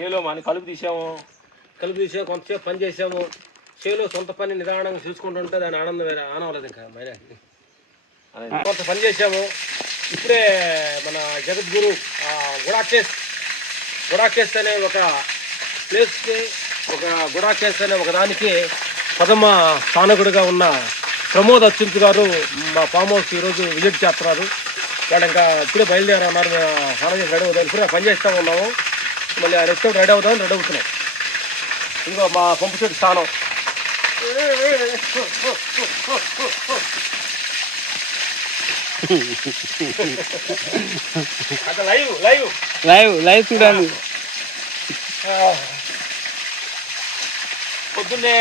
చేలో మన కలుపు తీసాము కొంతసేపు పని చేసాము. చేలో సొంత పని నిదానంగా చూసుకుంటుంటే దాని ఆనందం వేరే ఆనవలేదు. ఇంకా బయటకి కొంత పని చేసాము. ఇప్పుడే మన జగద్గురు గుడాకేస్ అనే ఒక ప్లేస్కి గుడాకేస్ అనే ఒక దానికి ప్రథమ స్థానకుడిగా ఉన్న ప్రమోద్ అత్యుంత్ గారు మా ఫామ్ హౌస్ ఈరోజు విజిట్ చేస్తున్నారు. వాళ్ళు ఇంకా ఇప్పుడే బయలుదేరన్నారు. మేము స్నానం చేసి రెడీ అవుతాం. ఇప్పుడే పని చేస్తూ ఉన్నాము. మళ్ళీ ఆ రెస్ట్ రెడీ అవుతామని రెడీ అవుతున్నాం. ఇంకో మా పంపు చెట్టు స్థానం. లైవ్ చూడాలి. పొద్దున్నే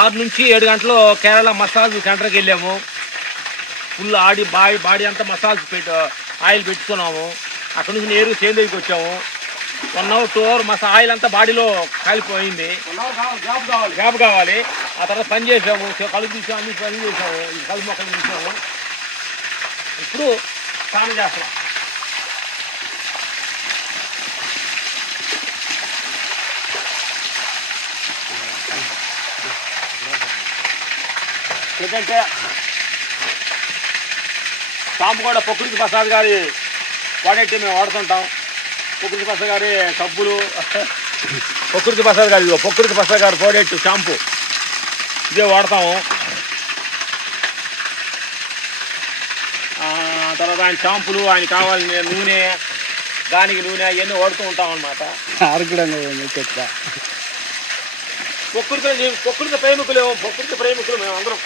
6 నుంచి 7 గంటలు కేరళ మసాజ్ సెంటర్కి వెళ్ళాము. ఫుల్ బాడీ అంతా మసాజ్ ఆయిల్ పెట్టుకున్నాము. అక్కడ నుంచి నేరు సేంద్రీకి వచ్చాము. 1 అవర్ 2 అవర్ ఆయిల్ అంతా బాడీలో కాలిపోయింది. గ్యాప్ కావాలి. ఆ తర్వాత పని చేసాము. కలుపు తీసాము, అన్ని పని చేసాము. కలుపు మొక్కలు తీసాము. ఇప్పుడు స్నానం చేస్తున్నాం. ఎందుకంటే షాంపు కూడా ప్రకృతి ప్రసాద్ గారి ప్రోడక్ట్ మేము వాడుతుంటాం. ప్రకృతి ప్రసాద్ గారి సబ్బులు, ప్రకృతి ప్రసాద్ గారి ప్రోడక్ట్ షాంపు ఇదే వాడతాము. తర్వాత ఆయన షాంపులు, ఆయన కావాల్సిన నూనె, దానికి నూనె అవన్నీ వాడుతూ ఉంటాం అన్నమాట. ప్రకృతి ప్రేమికులు మేము అందరం.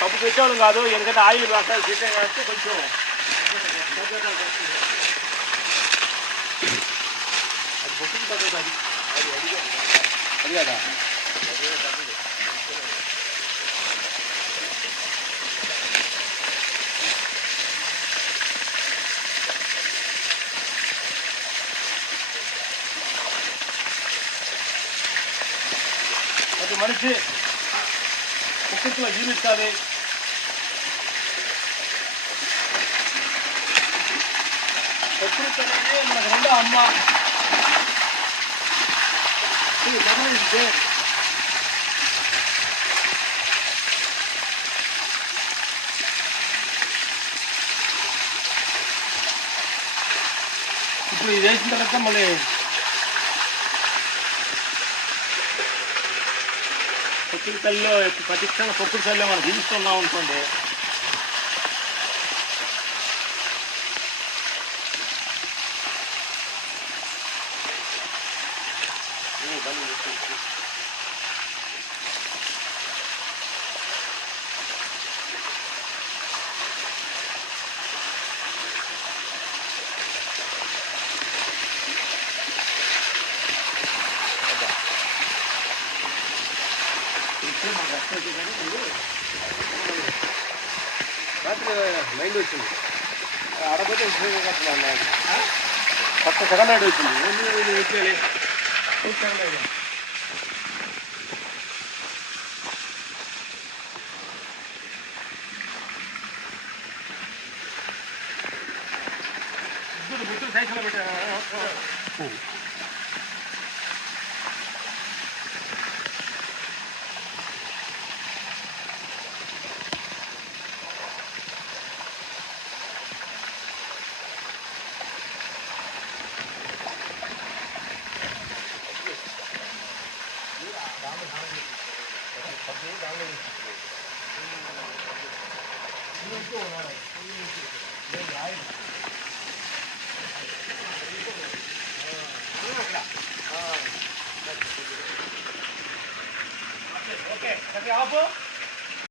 కప్పు పెట్టేవాళ్ళం కాదు. ఎందుకంటే ఆయిల్ చేస్తే కొంచెం అది కదా. ప్రతి మనిషి ప్రకృతిలో జీవించాలి. ప్రకృతి అనేది మనకు రెండో అమ్మ. ఇప్పుడు ఇది వేసిన తర్వాత మళ్ళీ ప్రకృతి తల్లిలో ప్రతిక్షణంగా ప్రకృతి తల్లిలో మనం జీవిస్తున్నాం అనుకోండి. రాత్రి మైండ్ వచ్చింది ఆడపోతే కొత్త సెకండ్ హ్యాండ్ వచ్చింది. బుద్ధులు సైకిల్ పెట్టారు. Okay, off.